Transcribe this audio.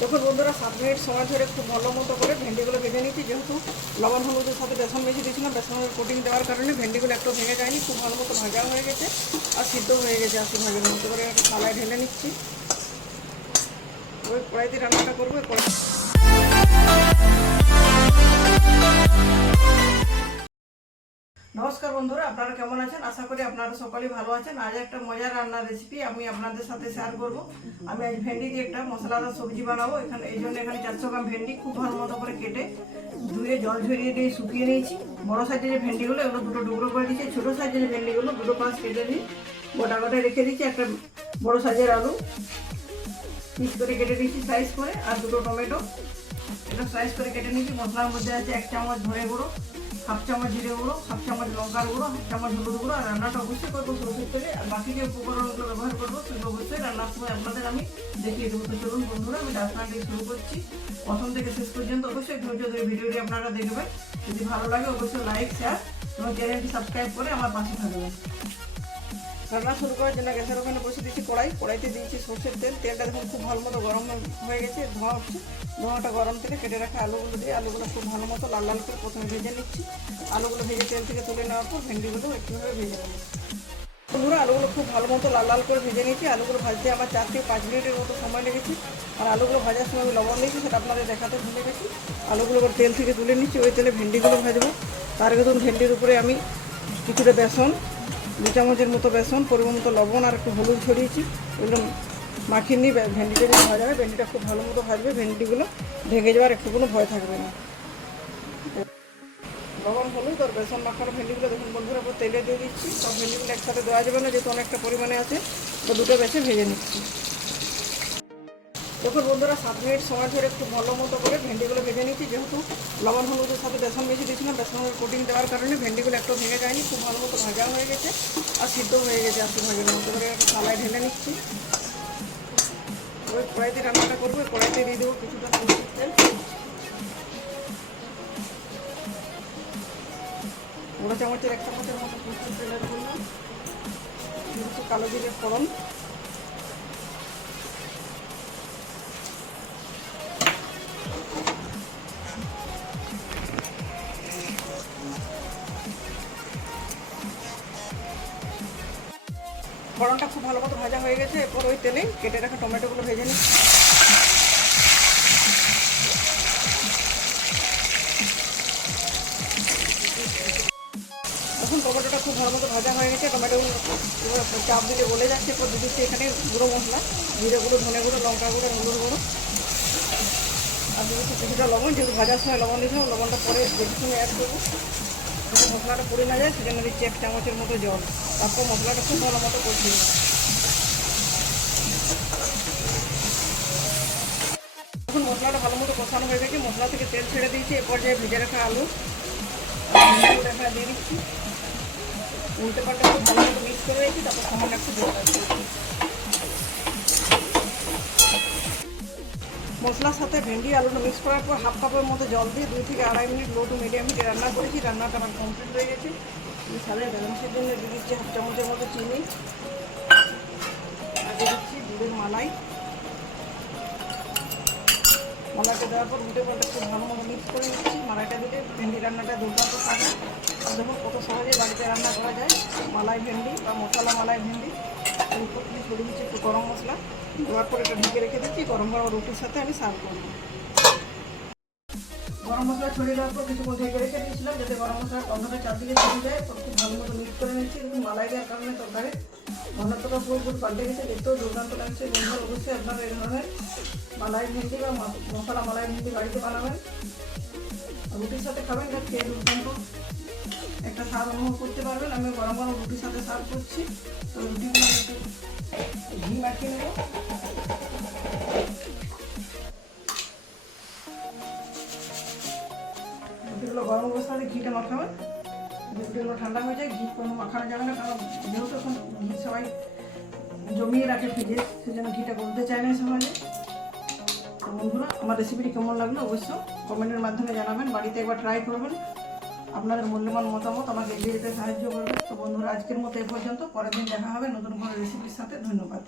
দেখুন বন্ধুরা 7 মিনিট সময় ধরে খুব ভালো মতো করে ভেন্ডিগুলো ভেজে নিচ্ছি। যেহেতু লবণ হলুদের সাথে বেসন মেখে দিয়েছিলাম, বেসনের কোটিং দেওয়ার কারণে ভেন্ডিগুলো একটু ভেঙে যায়নি, খুব ভালো মতো ভাজা হয়ে গেছে আর সিদ্ধ হয়ে গেছে 80 ভাগের মতো করে। একটা থালায় ঢেলে নিচ্ছি। ওই কড়াইতে রান্নাটা করবো। নমস্কার বন্ধুরা, আপনারা কেমন আছেন? আশা করি আপনারা সকলেই ভালো আছেন। আজ একটা মজার রান্নার রেসিপি আমি আপনাদের সাথে শেয়ার করব। আমি আজ ভেন্ডি দিয়ে একটা মশলাদার সবজি বানাবো। এখানে 400 গ্রাম ভেন্ডি খুব ভালো মতো করে কেটে ধুয়ে জল ঝরিয়ে দিয়ে শুকিয়ে নিয়েছি। বড় সাইজের যে ভেন্ডিগুলো এগুলো দুটো টুকরো করে দিয়েছি। ছোটো সাইজের ভেন্ডিগুলো দুটো পাঁচ কেটে দিয়ে গোটা রেখে দিচ্ছি। একটা বড় সাইজের আলু পিস করে কেটে দিয়েছি স্লাইস করে, আর দুটো টমেটো এটা স্লাইস করে কেটে নিয়েছি। মশলার মধ্যে আছে 1 চামচ ধনে গুঁড়ো, হাফ চামচ জিরে গুঁড়ো, হাফ চামচ লঙ্কার গুঁড়ো, হাফ চামচ হলুদ গুঁড়ো। আর রান্নাটা অবশ্যই করবো সরষের তেলে। আর বাকি যে উপকরণগুলো ব্যবহার করবো সেগুলো অবশ্যই রান্নার সময় আপনাদের আমি দেখিয়ে দেবো। তো চলুন বন্ধুরা, আমি রান্নাটা শুরু করছি। প্রথম থেকে শেষ পর্যন্ত অবশ্যই ধৈর্য ধরে ভিডিওটি আপনারা দেখবেন। যদি ভালো লাগে অবশ্যই লাইক, শেয়ার এবং চ্যানেলটি সাবস্ক্রাইব করে আমার পাশে থাকবেন। রান্না শুরু করার জন্য গ্যাসের ওখানে বসে দিচ্ছি কড়াইতে দিয়েছি সরষের তেল। তেলটা দেখুন খুব ভালো মতো গরম হয়ে গেছে, ধোঁয়া উঠছে। ধোঁয়াটা গরম তেলে কেটে রাখা আলুগুলো দিয়ে আলুগুলো খুব ভালো মতো লাল লাল করে প্রথমে ভেজে নিচ্ছি। আলুগুলো ভেজে তেল থেকে তুলে নেওয়ার পর ভেন্ডিগুলো একটুভাবে ভেজে নেব। বন্ধুরা, আলুগুলো খুব ভালো মতো লাল লাল করে ভেজে নিচ্ছি। আলুগুলো ভাজতে আমার 4 থেকে 5 মিনিটের মতো সময় লেগেছে। আর আলুগুলো ভাজার সময় আমি লবণ দিয়েছি, সেটা আপনাদের দেখাতে ভুলে গেছি। আলুগুলো এবার তেল থেকে তুলে নিচ্ছি। ওই তেলে ভেন্ডিগুলো ভাজবো। তার আগে ধরুন ভেন্ডির উপরে আমি কিছুটা বেসন, 2 চামচের মতো বেসন, পরিমাণ মতো লবণ আর একটু হলুদ ছড়িয়েছি। ওগুলো মাখিয়ে নিয়ে ভেন্ডিটা যদি ভাজা হয়, ভেন্ডিটা খুব ভালো মতো ভাজবে। ভেন্ডিগুলো ভেঙে যাওয়ার একটু কোনো ভয় থাকবে না। লবণ, হলুদ আর বেসন মাখানো ভেন্ডিগুলো দেখুন বন্ধুরা তেলে দিয়ে দিচ্ছি। সব ভেন্ডিগুলো একসাথে দেওয়া যাবে না, যেহেতু অনেকটা পরিমাণে আছে, তো দুটো বেছে ভেজে নিচ্ছি। দেখুন বন্ধুরা 7 মিনিট সময় ধরে খুব ভালো মতো করে ভেন্ডিগুলো ভেজে নিচ্ছি। যেহেতু লবণ হলুদের সাথে বেসন মেখে দিয়েছিলাম, বেসনের কোটিং দেওয়ার কারণে ভেন্ডিগুলো একটু ভেঙে যায়নি, খুব ভালো মতো ভাজা হয়ে গেছে আর সিদ্ধ হয়ে গেছে 80 ভাগের মতো করে। একটা থালায় ঢেলে নিচ্ছি। ওই কড়াইতে রান্নাটা করবো। কড়াইতে দিয়ে দেবো কিছুটা সরষের তেল, বড় চামচের 1 চামচের মতো সরষের তেলের করলাম। কিছু কালো জিরে ফোড়ন, ফোড়নটা খুব ভালো মতো ভাজা হয়ে গেছে। এরপর ওই তেলে কেটে রাখা টমেটোগুলো ভেজে নিচ্ছি। এখন টমেটোটা খুব ভালো মতো ভাজা হয়ে গেছে। টমেটোগুলো চাপ দিলে গলে যাচ্ছে। এরপর দিয়ে দিচ্ছি এখানে গুঁড়ো মশলা, জিরে গুঁড়ো, ধনে গুঁড়ো, লঙ্কা গুঁড়ো, হলুদ গুঁড়ো আর দিয়ে দিচ্ছি কিছুটা লবণ। যেহেতু ভাজার সময় লবণ দিয়েছিলাম, লবণটা পরে দেখে শুনে অ্যাড করবো, যাতে মশলাটা পুড়ে না যায়। সেজন্য দিচ্ছি 1 চামচের মতো জল। তারপর মশলাটা খুব ভালো মতো কষিয়ে নেব। এখন মশলাটা ভালো মতো কষানো হয়ে গেছে, মশলা থেকে তেল ছেড়ে দিয়েছি। এরপর যে ভেজে রাখা আলু এখানে দিয়ে দিচ্ছি। উল্টে পাল্টে খুব ভালো মতো মিক্স করে রেখেছি। তারপর সামান্য একটু জল দিচ্ছি। মশলার সাথে ভেন্ডি আলুটা মিক্স করার পর হাফ কাপের মতো জল দিয়ে 2 থেকে 2.5 মিনিট লো টু মিডিয়াম হিটে রান্না করেছি। রান্নাটা আমার কমপ্লিট হয়ে গেছে। সাথে ব্যালেন্সের জন্য দিয়ে দিচ্ছি 1 চামচের মতো চিনি, আর দিয়ে দিচ্ছি দুধের মালাই। মালাইটা দেওয়ার পর উল্টে পাল্টে খুব ভালো মতো মিক্স করে নিচ্ছি। মালাইটা দিলে ভেন্ডি রান্নাটা দুর্দান্ত থাকে। দেখুন কত সহজে বাড়িতে রান্না করা যায় মালাই ভেন্ডি বা মশলা মালাই ভেন্ডি। উপর দিয়ে ছড়িয়ে দিচ্ছি একটু গরম মশলা, দেওয়ার পর এটা ঢেকে রেখে দিচ্ছি। গরম গরম রুটির সাথে আমি সার্ভ করব। গরম মশলা ছড়িয়ে দেওয়ার পর কিছুক্ষণ ঢেকে রেখে দিয়েছিলাম, যাতে গরম মশলার গন্ধটা চারদিকে ছড়িয়ে যায়। তো খুব ভালো মতো মিক্স করে নিচ্ছি। এবং মালাই দেওয়ার কারণে তরকারি ঘনত্বটা পুরো পাল্টে গেছে, দেখতেও দুর্দান্ত লাগছে। বন্ধুরা অবশ্যই আপনারা এই ধরনের মালাই ভেন্ডি বা মশলা মালাই ভেন্ডি বাড়িতে বানাবেন, রুটির সাথে খাবেন। এটা খেয়ে দুর্দান্ত একটা স্বাদ অনুভব করতে পারবেন। আমি গরম গরম রুটির সাথে সার্ভ করছি। তো রুটিগুলো একটু ঘি মাখিয়ে নেব। রুটিগুলো গরম অবস্থাতে ঘিটা মাখাবেন। রুটিগুলো ঠান্ডা হয়ে যায়, ঘি কোনো মাখানো যাবে না, কারণ যেহেতু এখন ঘি সবাই জমিয়ে রাখে ফ্রিজে, সেজন্য ঘিটা করতে চায় না সমাজে। তো বন্ধুরা, আমার রেসিপিটি কেমন লাগলো অবশ্য কমেন্টের মাধ্যমে জানাবেন। বাড়িতে একবার ট্রাই করবেন। আপনাদের মূল্যবান মতামত আমাকে এগিয়ে যেতে সাহায্য করবে। তো বন্ধুরা, আজকের মতো এই পর্যন্ত। পরের দিন দেখা হবে নতুন কোনো রেসিপির সাথে। ধন্যবাদ।